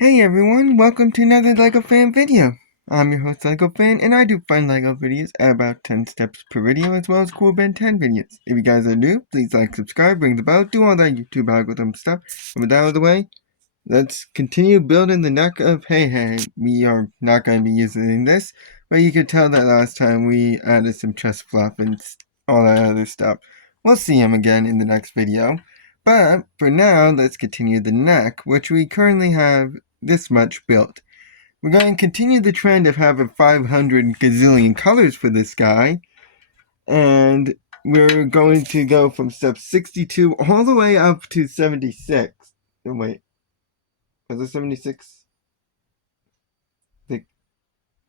Hey everyone, welcome to another LEGO Fan video. I'm your host LEGO Fan, and I do fun LEGO videos at about 10 steps per video, as well as cool Ben 10 videos. If you guys are new, please like, subscribe, ring the bell, do all that YouTube algorithm stuff. And with that out of the way, let's continue building the neck of Hey Hey. We are not going to be using this, but you could tell that last time we added some chest fluff and all that other stuff. We'll see him again in the next video. But for now, let's continue the neck, which we currently have this much built. We're going to continue the trend of having 500 gazillion colors for this guy, and we're going to go from step 62 all the way up to 76. Oh, wait, was it 76? I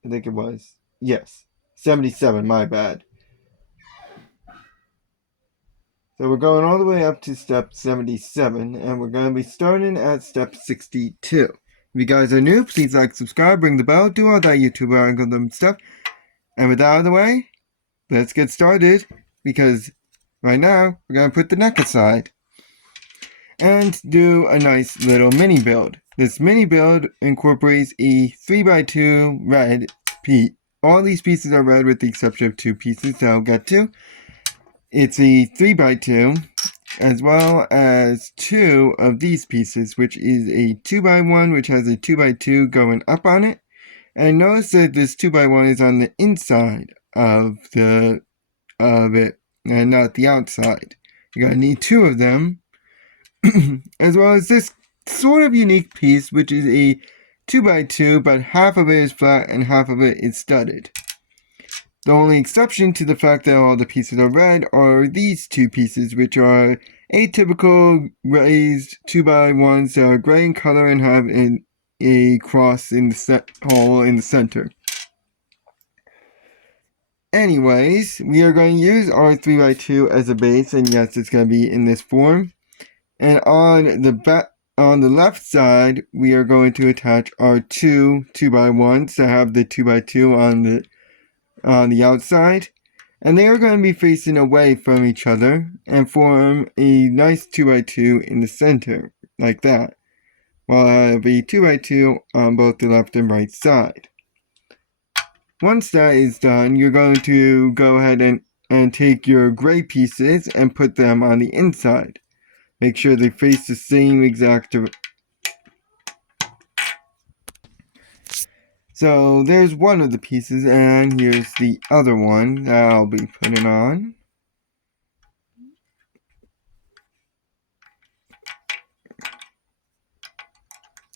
think it was. Yes, 77, my bad. So we're going all the way up to step 77, and we're going to be starting at step 62. If you guys are new, please like, subscribe, ring the bell, do all that YouTube algorithm stuff. And with that out of the way, let's get started, because right now, we're going to put the neck aside and do a nice little mini build. This mini build incorporates a 3x2 red piece. All these pieces are red with the exception of two pieces that I'll get to. It's a 3x2, as well as two of these pieces, which is a 2x1, which has a 2x2 going up on it. And notice that this 2x1 is on the inside of it, and not the outside. You're going to need two of them, as well as this sort of unique piece, which is a 2x2, but half of it is flat and half of it is studded. The only exception to the fact that all the pieces are red are these two pieces, which are atypical raised 2x1s that are gray in color and have a cross in the hole in the center. Anyways, we are going to use our 3x2 as a base, and yes, it's going to be in this form. And on the left side, we are going to attach our two 2x1s that have the 2x2 on the outside, and they are going to be facing away from each other and form a nice 2x2 in the center, like that, while I have a 2x2 on both the left and right side. Once that is done, you're going to go ahead and take your gray pieces and put them on the inside. Make sure they face the same exact direction. So there's one of the pieces, and here's the other one that I'll be putting on.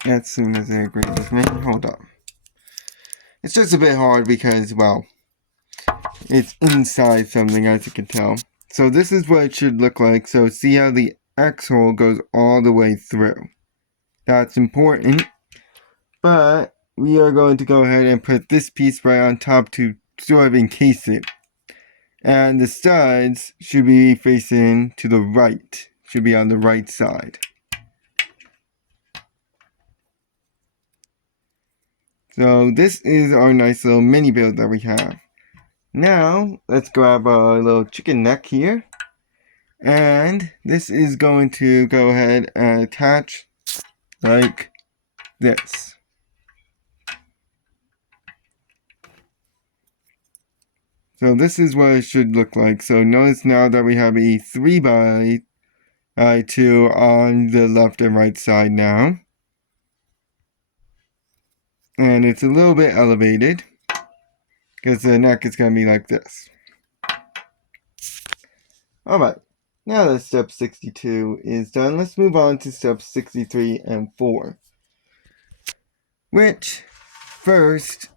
As soon as they agree with me. Hold on. It's just a bit hard because, well, it's inside something, as you can tell. So this is what it should look like. So see how the X hole goes all the way through. That's important. But we are going to go ahead and put this piece right on top to sort of encase it. And the studs should be facing to the right. Should be on the right side. So this is our nice little mini build that we have. Now, let's grab our little chicken neck here. And this is going to go ahead and attach like this. So this is what it should look like. So notice now that we have a 3x2 on the left and right side now. And it's a little bit elevated, because the neck is going to be like this. Alright, now that step 62 is done, let's move on to steps 63 and 4. Which, first,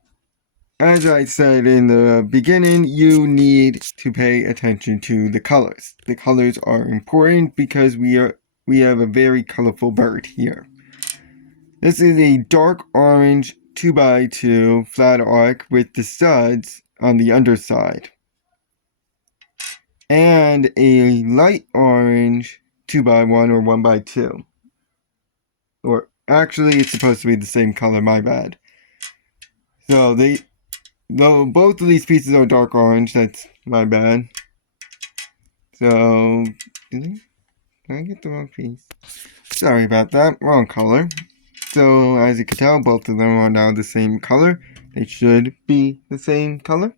as I said in the beginning, you need to pay attention to the colors. The colors are important because we have a very colorful bird here. This is a dark orange 2x2 flat arc with the studs on the underside. And a light orange 2x1 or 1x2. Or actually, it's supposed to be the same color, my bad. So though both of these pieces are dark orange, that's my bad. So, did I get the wrong piece? Sorry about that, wrong color. So as you can tell, both of them are now the same color. They should be the same color.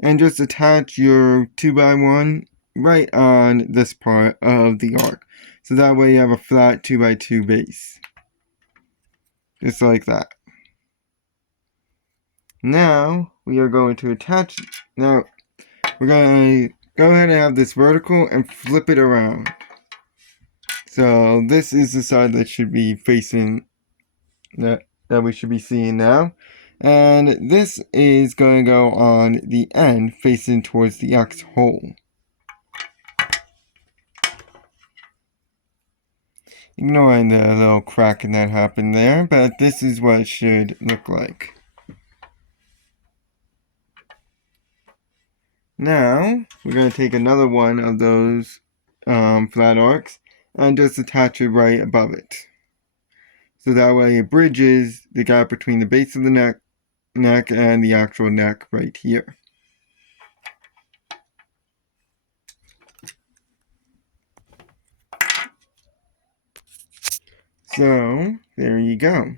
And just attach your 2x1 right on this part of the arc. So that way you have a flat 2x2 base. Just like that. Now we are going to attach. Now we're going to go ahead and have this vertical and flip it around. So this is the side that should be facing that we should be seeing now. And this is going to go on the end facing towards the X hole. Ignoring the little cracking that happened there, but this is what it should look like. Now, we're going to take another one of those flat arcs and just attach it right above it. So that way it bridges the gap between the base of the neck and the actual neck right here. So, there you go.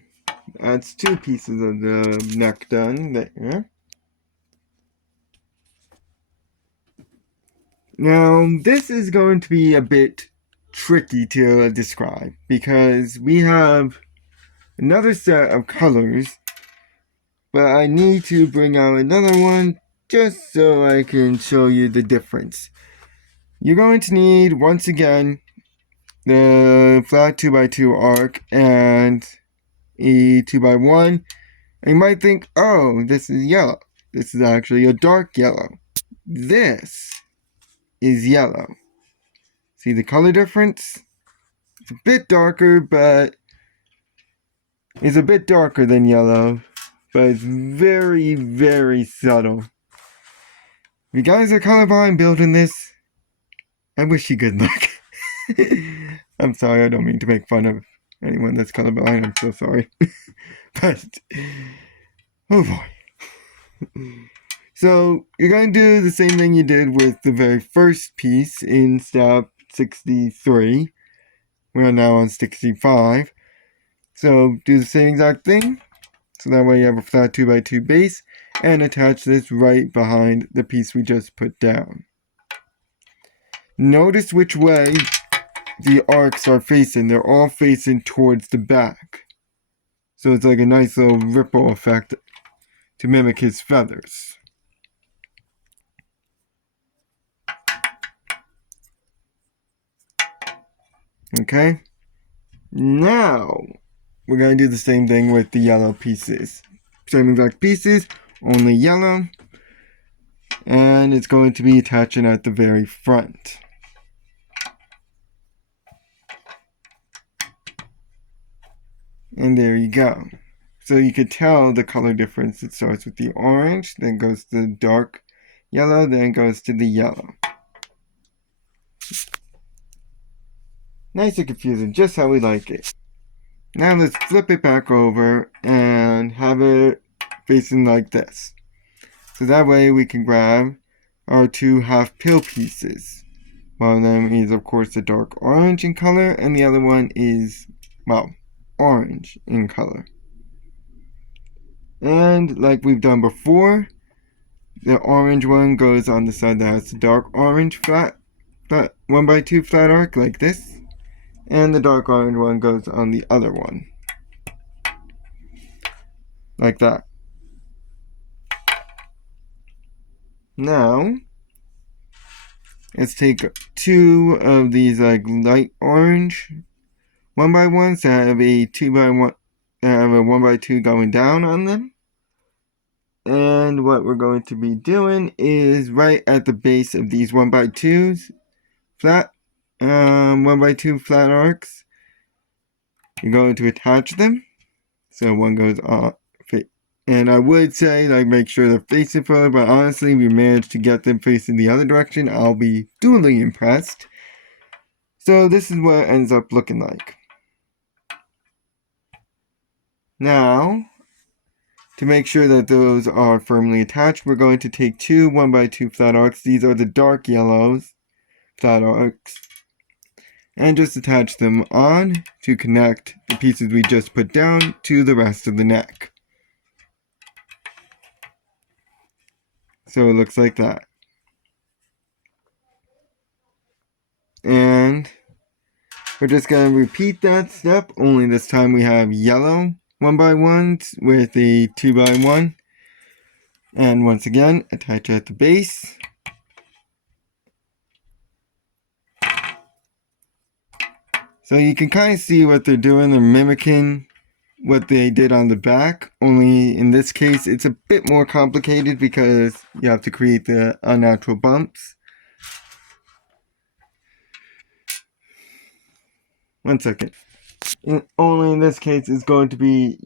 That's two pieces of the neck done there. Now, this is going to be a bit tricky to describe because we have another set of colors, but I need to bring out another one just so I can show you the difference. You're going to need, once again, the flat 2x2 arc and a 2x1. And you might think, oh, this is yellow. This is actually a dark yellow. This is yellow. See the color difference? It's a bit darker, but it's a bit darker than yellow, but it's very, very subtle. If you guys are colorblind building this, I wish you good luck. I'm sorry, I don't mean to make fun of anyone that's colorblind. I'm so sorry. But, oh boy. So, you're going to do the same thing you did with the very first piece in step 63. We're now on 65. So, do the same exact thing. So that way you have a flat 2x2 base. And attach this right behind the piece we just put down. Notice which way the arcs are facing. They're all facing towards the back. So it's like a nice little ripple effect to mimic his feathers. Okay, now we're going to do the same thing with the yellow pieces. Same exact pieces, only yellow. And it's going to be attaching at the very front. And there you go. So you could tell the color difference. It starts with the orange, then goes to the dark yellow, then goes to the yellow. Nice and confusing, just how we like it. Now let's flip it back over and have it facing like this. So that way we can grab our two half pill pieces. One of them is of course the dark orange in color, and the other one is, well, orange in color. And like we've done before, the orange one goes on the side that has the dark orange flat 1x2 flat arc like this. And the dark orange one goes on the other one. Like that. Now, let's take two of these like light orange 1x1s that have a 2x1, have a 1x2 going down on them. And what we're going to be doing is right at the base of these 1x2s, flat 1x2 flat arcs, you're going to attach them. So one goes on, and I would say like make sure they're facing forward, but honestly we managed to get them facing the other direction. I'll be duly impressed. So this is what it ends up looking like. Now, to make sure that those are firmly attached, we're going to take two 1x2 flat arcs. These are the dark yellows flat arcs. and just attach them on to connect the pieces we just put down to the rest of the neck. So it looks like that. And we're just going to repeat that step, only this time we have yellow 1x1s with a 2x1. And once again, attach at the base. So you can kind of see what they're doing. They're mimicking what they did on the back. Only in this case, it's a bit more complicated because you have to create the unnatural bumps. One second. Only in this case, it's going to be,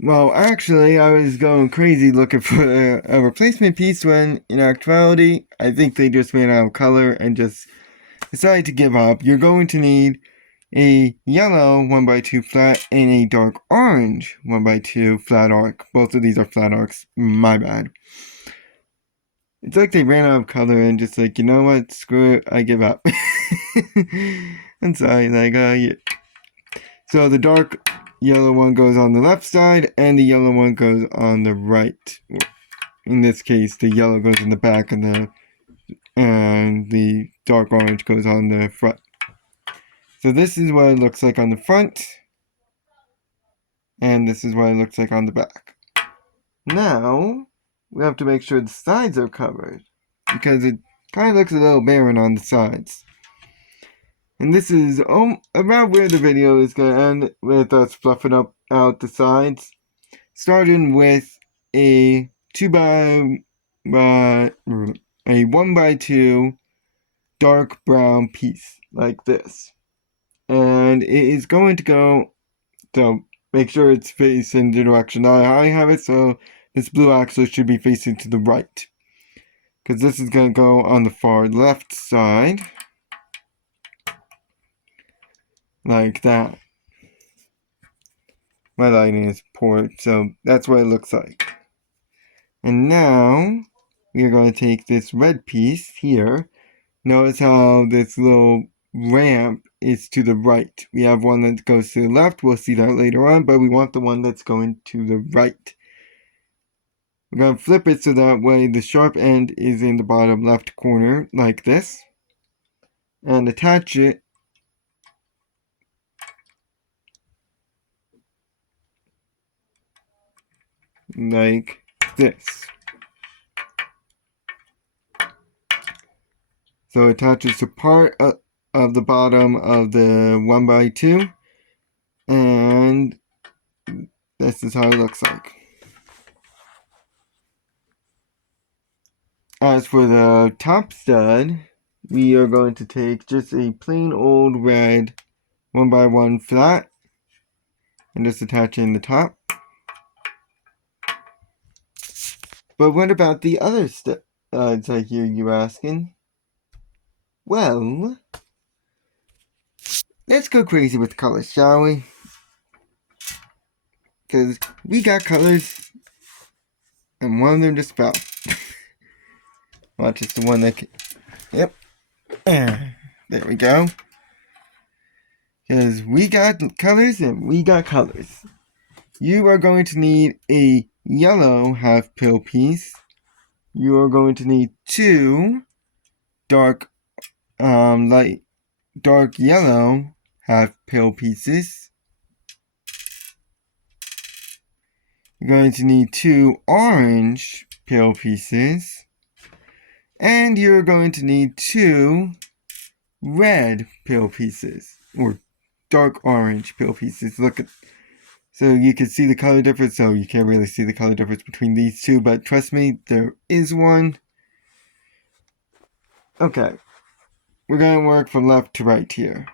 Well, actually, I was going crazy looking for a replacement piece when, in actuality, I think they just ran out of color and just decided to give up. You're going to need a yellow 1x2 flat and a dark orange 1x2 flat arc. Both of these are flat arcs. My bad. It's like they ran out of color and just like, you know what? Screw it. I give up. I'm sorry. Like, yeah. So the dark yellow one goes on the left side and the yellow one goes on the right. In this case, the yellow goes in the back and the dark orange goes on the front. So this is what it looks like on the front, and this is what it looks like on the back. Now, we have to make sure the sides are covered, because it kind of looks a little barren on the sides. And this is about where the video is going to end, with us fluffing out the sides, starting with a 1x2 dark brown piece, like this. And it is going to go, so make sure it's facing the direction I have it, so this blue axle should be facing to the right. Because this is going to go on the far left side. Like that. My lighting is poor, so that's what it looks like. And now, we are going to take this red piece here. Notice how this little ramp is to the right. We have one that goes to the left. We'll see that later on, but we want the one that's going to the right. We're going to flip it so that way the sharp end is in the bottom left corner, like this. And attach it like this. So it attaches to part of the bottom of the 1x2, and this is how it looks like. As for the top stud, we are going to take just a plain old red 1x1 flat and just attach it in the top. But what about the other studs I hear you asking? Well, let's go crazy with colors, shall we? Because we got colors, and one of them just fell. Watch, it's the one that can... Yep. There we go. Because we got colors, and we got colors. You are going to need a yellow half pill piece. You are going to need 2 dark yellow half pill pieces. You're going to need 2 orange pill pieces. And you're going to need 2 red pill pieces. Or dark orange pill pieces. Look at... So you can see the color difference. So you can't really see the color difference between these two. But trust me, there is one. Okay. We're going to work from left to right here.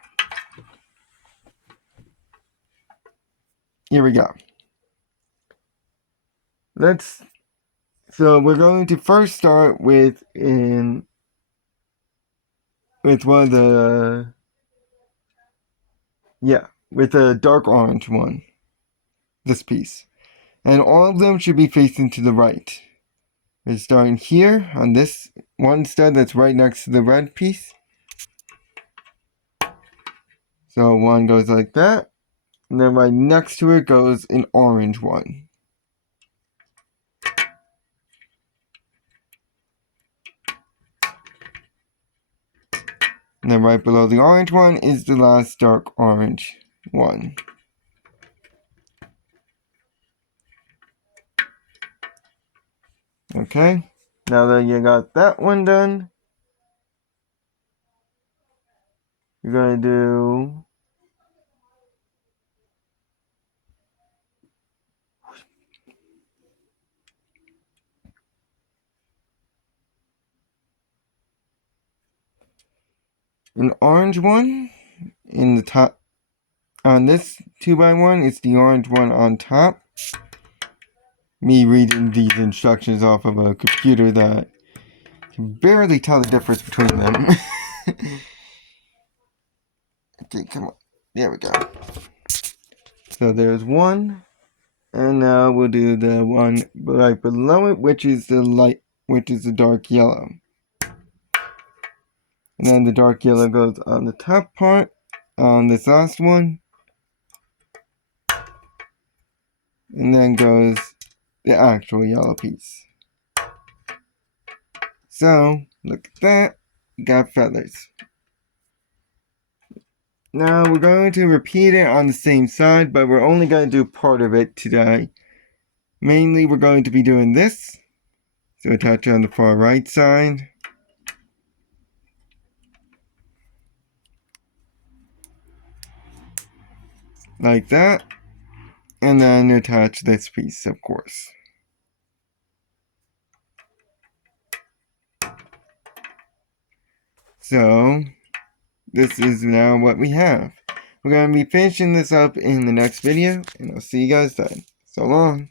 Here we go. So we're going to first start with one of the, with the dark orange one. This piece. And all of them should be facing to the right. We're starting here on this one stud that's right next to the red piece. So one goes like that, and then right next to it goes an orange one. And then right below the orange one is the last dark orange one. Okay, now that you got that one done, you're going to do an orange one in the top. On this 2x1, it's the orange one on top. Me reading these instructions off of a computer that can barely tell the difference between them. Okay, come on. There we go. So there's one. And now we'll do the one right below it, which is the dark yellow. And then the dark yellow goes on the top part, on this last one. And then goes the actual yellow piece. So, look at that. You got feathers. Now we're going to repeat it on the same side, but we're only going to do part of it today. Mainly we're going to be doing this. So attach it on the far right side. Like that. And then attach this piece, of course. So, this is now what we have. We're going to be finishing this up in the next video, and I'll see you guys then. So long.